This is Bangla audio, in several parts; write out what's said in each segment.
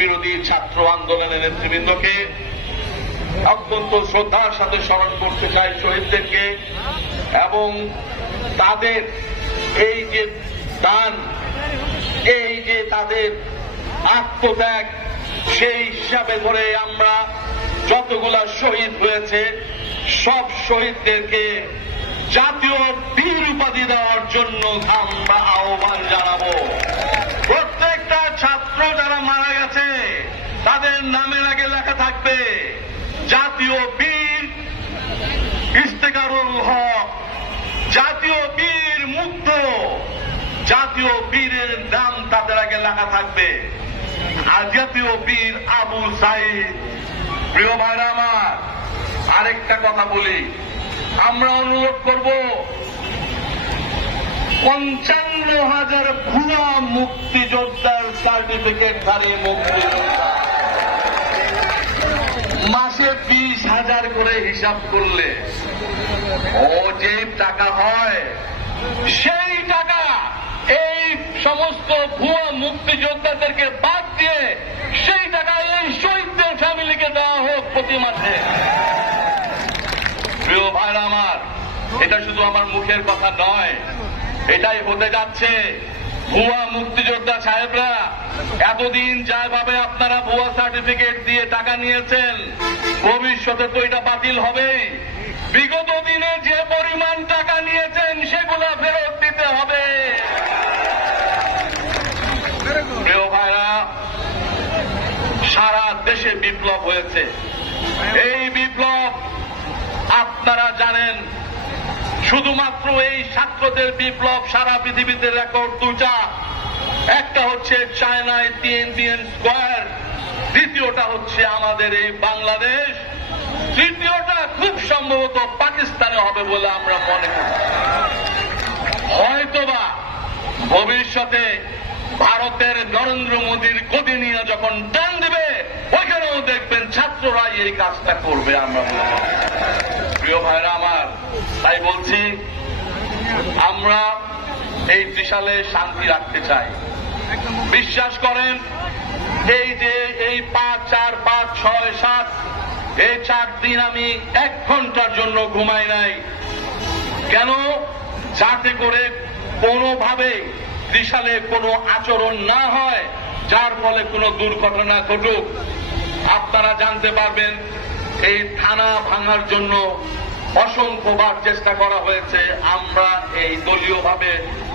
বিরোধী ছাত্র আন্দোলনের নেতৃবৃন্দকে অত্যন্ত শ্রদ্ধার সাথে স্মরণ করতে চাই শহীদদেরকে এবং তাদের এই যে দান, এই যে তাদের আত্মত্যাগ, সেই হিসাবে ধরে আমরা যতগুলা শহীদ হয়েছে, সব শহীদদেরকে জাতীয় বীর উপাধি দেওয়ার জন্য আমরা আহ্বান জানাব প্রত্যেকটা ছাত্র যারা মারা গেছে তাদের নামের আগে লেখা থাকবে জাতীয় বীর ইস্তেকারুল হক, জাতীয় বীর মুক্ত, জাতীয় বীরের নাম তাদের আগে লেখা থাকবে। আর জাতীয় বীর আবু সাইদ, প্রিয় ভাইরা আমার, আরেকটা কথা বলি। আমরা অনুরোধ করব, পঞ্চান্ন হাজার ভুয়া মুক্তিযোদ্ধার সার্টিফিকেট ধারী মুক্তিযোদ্ধা মাসে বিশ হাজার করে হিসাব করলে ও যে টাকা হয়। সেই টাকা এই সমস্ত ভুয়া মুক্তিযোদ্ধাদেরকে বাদ দিয়ে সেই টাকা এই শহীদদের ফ্যামিলিকে দেওয়া হোক প্রতি মাসে। প্রিয় ভাইরা আমার, এটা শুধু আমার মুখের কথা নয়, এটাই হতে যাচ্ছে। ভুয়া মুক্তিযোদ্ধা সাহেবরা, এতদিন যাভাবে আপনারা ভুয়া সার্টিফিকেট দিয়ে টাকা নিয়েছেন, ভবিষ্যতে তো এটা বাতিল হবেই। বিগত দিনে যে পরিমাণ টাকা নিয়েছেন, সেগুলো ফেরত দিতে হবে। সারা দেশে বিপ্লব হয়েছে। এই বিপ্লব আপনারা জানেন শুধুমাত্র এই ছাত্রদের বিপ্লব সারা পৃথিবীতে রেকর্ড দুটা একটা হচ্ছে চায়নায় তিন স্কোয়ার দ্বিতীয়টা হচ্ছে আমাদের এই বাংলাদেশ, তৃতীয়টা খুব সম্ভবত পাকিস্তানে হবে বলে আমরা মনে করি। হয়তোবা ভবিষ্যতে ভারতের নরেন্দ্র মোদীর গদি নিয়ে যখন টান দেবে, ওইখানেও দেখবেন ছাত্ররাই এই কাজটা করবে, আমরা প্রিয় ভাইরা তাই বলছি, আমরা এই ত্রিশালে শান্তি রাখতে চাই। বিশ্বাস করেন, এই যে এই পাঁচ, চার, পাঁচ, ছয়, সাত, এই চার দিন আমি এক ঘণ্টার জন্য ঘুমাই নাই। কেন? যাতে করে কোনোভাবে ত্রিশালে কোনো আচরণ না হয়, যার ফলে কোনো দুর্ঘটনা ঘটুক। আপনারা জানতে পারবেন, এই থানা ভাঙার জন্য অসংখ্যবার চেষ্টা করা হয়েছে। আমরা এই দলীয়ভাবে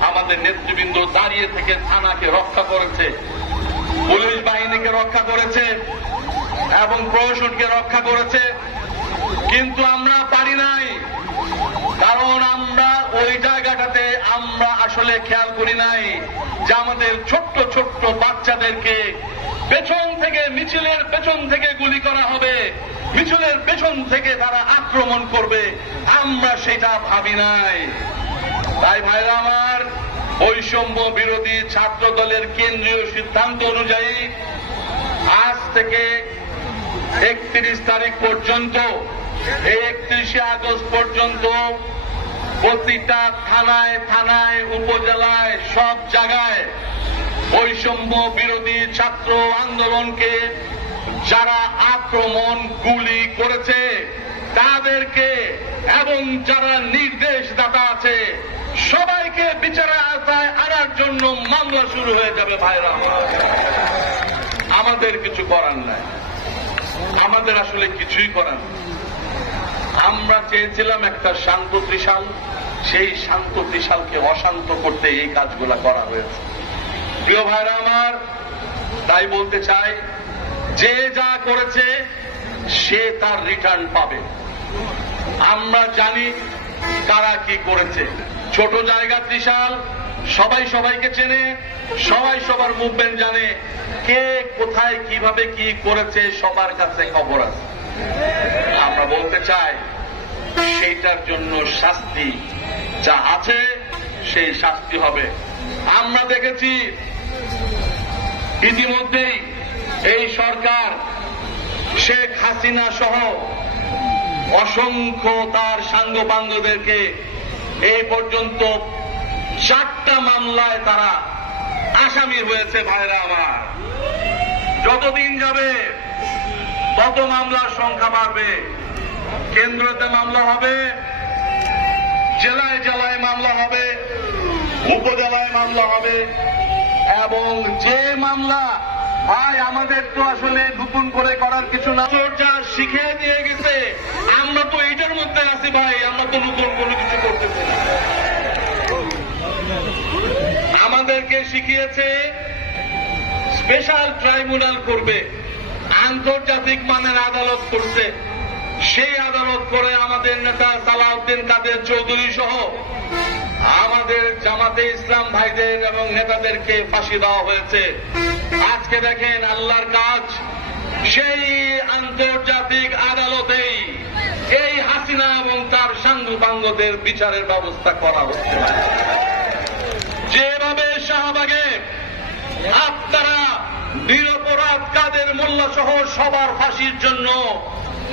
আমাদের নেতৃবৃন্দ দাঁড়িয়ে থেকে থানাকে রক্ষা করেছে, পুলিশ বাহিনীকে রক্ষা করেছে এবং প্রশাসনকে রক্ষা করেছে। কিন্তু আমরা পারি নাই, কারণ আমরা ওই জায়গাটাতে আমরা আসলে খেয়াল করি নাই যে আমাদের ছোট্ট ছোট্ট বাচ্চাদেরকে পেছন থেকে, মিছিলের পেছন থেকে গুলি করা হবে। মিছিলের পেছন থেকে তারা আক্রমণ করবে। আমরা সেটা ভাবি নাই। তাই ভাইরা আমার, বৈষম্য বিরোধী ছাত্র দলের কেন্দ্রীয় সিদ্ধান্ত অনুযায়ী আজ থেকে একত্রিশ তারিখ পর্যন্ত, এই একত্রিশে আগস্ট পর্যন্ত প্রতিটা থানায় থানায়, উপজেলায়, সব জায়গায় বৈষম্য বিরোধী ছাত্র আন্দোলনকে যারা আক্রমণ গুলি করেছে, তাদেরকে এবং যারা নির্দেশদাতা আছে, সবাইকে বিচারের আওতায় আনার জন্য মামলা শুরু হয়ে যাবে, ভাইরা। আমাদের কিছু করার নাই আমাদের আসলে কিছুই করার। আমরা চেয়েছিলাম একটা শান্ত ত্রিশাল, সেই শান্ত ত্রিশালকে অশান্ত করতে এই কাজগুলা করা হয়েছে প্রিয় ভাইরা আমার, তাই বলতে চাই যে যা করেছে, সে তার রিটার্ন পাবে। আমরা জানি কারা কি করেছে। ছোট জায়গা ত্রিশাল, সবাই সবাইকে চেনে, সবাই সবার মুভমেন্ট জানে, কে কোথায় কীভাবে কি করেছে, সবার কাছে খবর আছে। আমরা বলতে চাই, সেইটার জন্য শাস্তি যা আছে, সেই শাস্তি হবে। আমরা দেখেছি, ইতিমধ্যেই এই সরকার শেখ হাসিনা সহ অসংখ্য তার সাঙ্গ সাঙ্গপাঙ্গদেরকে এই পর্যন্ত চারটা মামলায় তারা আসামি হয়েছে ভাইরা আমার। যতদিন যাবে তত মামলার সংখ্যা বাড়বে। কেন্দ্রতে মামলা হবে, জেলায় জেলায় মামলা হবে, উপজেলায় মামলা হবে, এবং যে মামলা ভাই, আমাদের তো আসলে নতুন করে করার কিছু না। চর্চা শিখে দিয়ে গেছে, আমরা তো এটার মধ্যে আছি ভাই, আমরা তো নতুন কোনো কিছু করতেছি আমাদেরকে শিখিয়েছে স্পেশাল ট্রাইব্যুনাল করবে, আন্তর্জাতিক মানের আদালত করছে। সেই আদালত করে আমাদের নেতা সালাউদ্দিন কাদের চৌধুরী সহ আমাদের জামাতে ইসলাম ভাইদের এবং নেতাদেরকে ফাঁসি দেওয়া হয়েছে। আজকে দেখেন আল্লাহর কাজ। সেই আন্তর্জাতিক আদালতেই এই হাসিনা এবং তার সাঙ্গুপাঙ্গদের বিচারের ব্যবস্থা করা হচ্ছে। যেভাবে শাহবাগে আপনারা নিরপরাধ কাদের মোল্লা সহ সবার ফাঁসির জন্য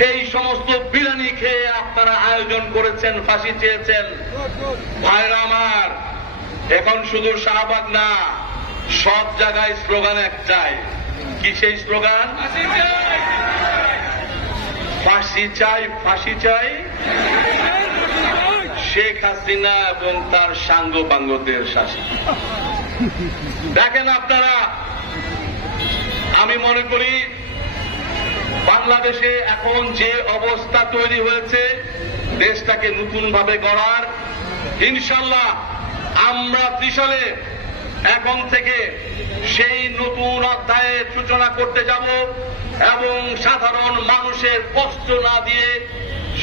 এই সমস্ত বিরানি খেয়ে আপনারা আয়োজন করেছেন, ফাঁসি চেয়েছেন। ভাইরা আমার, এখন শুধু শাহবাগ না, সব জায়গায় স্লোগান একটাই কি সেই স্লোগান? ফাঁসি চাই ফাঁসি চাই। শেখ হাসিনা এবং তার সাঙ্গ পাঙ্গদের শাসন। দেখেন আপনারা, আমি মনে করি বাংলাদেশে এখন যে অবস্থা তৈরি হয়েছে, দেশটাকে নতুন ভাবে গড়ার, ইনশাল্লাহ আমরা ত্রিশালে এখন থেকে সেই নতুন অধ্যায়ের সূচনা করতে যাব এবং সাধারণ মানুষের কষ্ট না দিয়ে,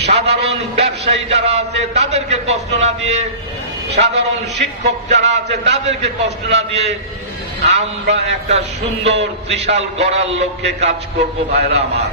সাধারণ ব্যবসায়ী যারা আছে তাদেরকে কষ্ট না দিয়ে সাধারণ শিক্ষক যারা আছে, তাদেরকে কষ্ট না দিয়ে আমরা একটা সুন্দর ত্রিশাল গড়ার লক্ষ্যে কাজ করব ভাইরা আমার।